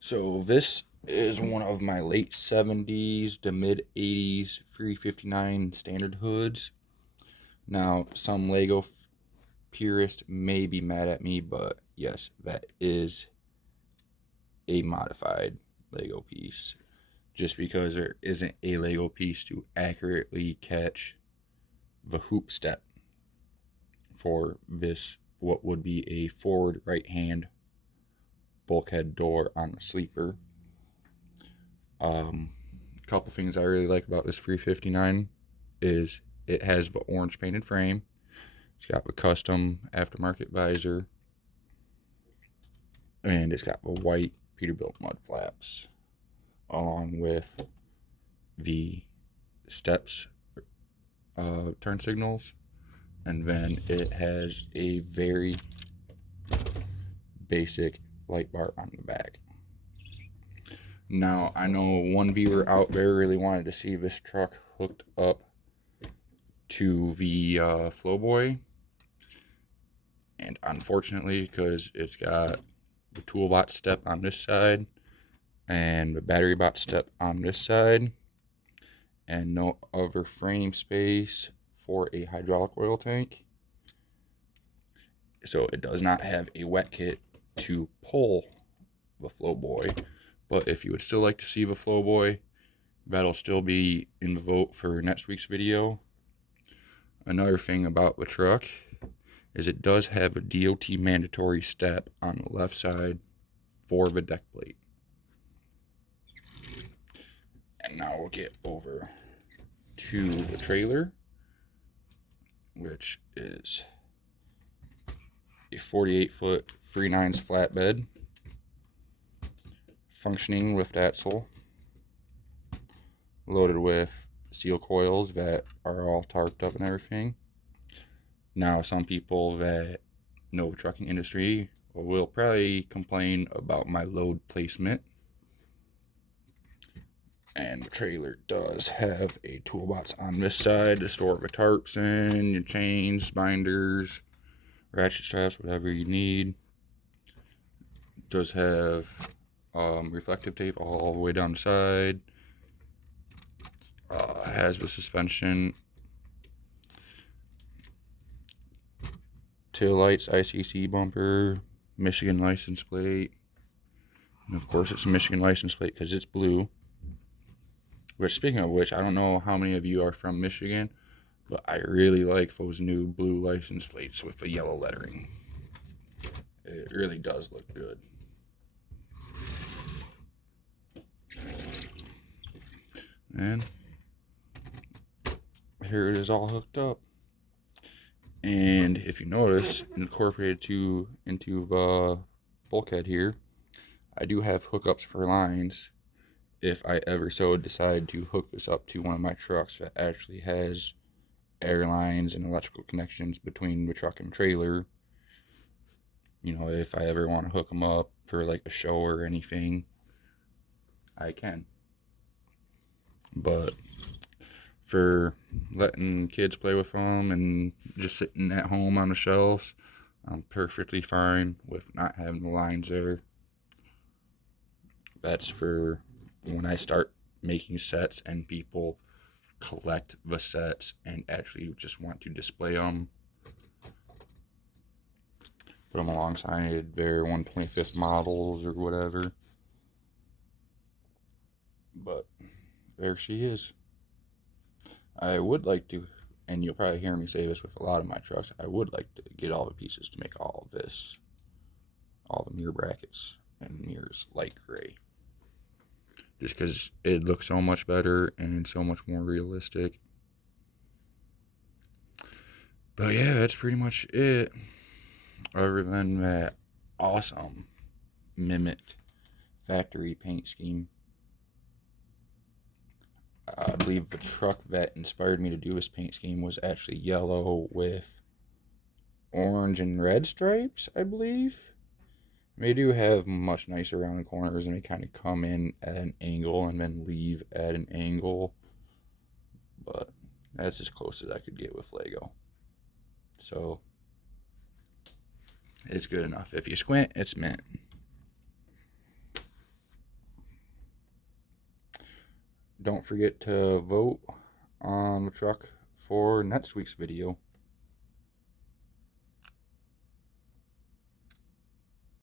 So this is one of my late 70s to mid 80s 359 standard hoods. Now, some Lego purist may be mad at me, but yes, that is a modified Lego piece. Just because there isn't a Lego piece to accurately catch the hoop step for this, what would be a forward right hand bulkhead door on the sleeper. A couple things I really like about this 359 is it has the orange painted frame. It's got the custom aftermarket visor, and it's got the white Peterbilt mud flaps, along with the steps turn signals, and then it has a very basic light bar on the back. Now, I know one viewer out there really wanted to see this truck hooked up to the Flowboy, and unfortunately, because it's got the toolbot step on this side and the battery bot step on this side, and no other frame space for a hydraulic oil tank, so it does not have a wet kit to pull the Flowboy. But if you would still like to see the Flowboy, that'll still be in the vote for next week's video. Another thing about the truck is it does have a DOT mandatory step on the left side for the deck plate. And now we'll get over to the trailer, which is a 48-foot 3/9 flatbed, functioning lift axle, loaded with steel coils that are all tarped up and everything. Now, some people that know the trucking industry will probably complain about my load placement. And the trailer does have a toolbox on this side to store the tarps in, your chains, binders, ratchet straps, whatever you need. It does have reflective tape all the way down the side. Has the suspension, tail lights, ICC bumper, Michigan license plate. And of course, it's a Michigan license plate because it's blue. Which, speaking of which, I don't know how many of you are from Michigan, but I really like those new blue license plates with the yellow lettering. It really does look good. And here it is all hooked up. And if you notice, incorporated into the bulkhead here, I do have hookups for lines if I ever so decide to hook this up to one of my trucks that actually has air lines and electrical connections between the truck and trailer. You know, if I ever want to hook them up for like a show or anything, I can. But for letting kids play with them and just sitting at home on the shelves, I'm perfectly fine with not having the lines there. That's for when I start making sets and people collect the sets and actually just want to display them. Put them alongside their 125th models or whatever. But there she is. I would like to, and you'll probably hear me say this with a lot of my trucks, I would like to get all the pieces to make all of this, all the mirror brackets and mirrors light gray. Just because it looks so much better and so much more realistic. But yeah, that's pretty much it. Other than that awesome mimicked factory paint scheme. I believe the truck that inspired me to do this paint scheme was actually yellow with orange and red stripes, I believe. They do have much nicer round corners, and they kind of come in at an angle and then leave at an angle. But that's as close as I could get with Lego. So it's good enough. If you squint, it's mint. don't forget to vote on the truck for next week's video.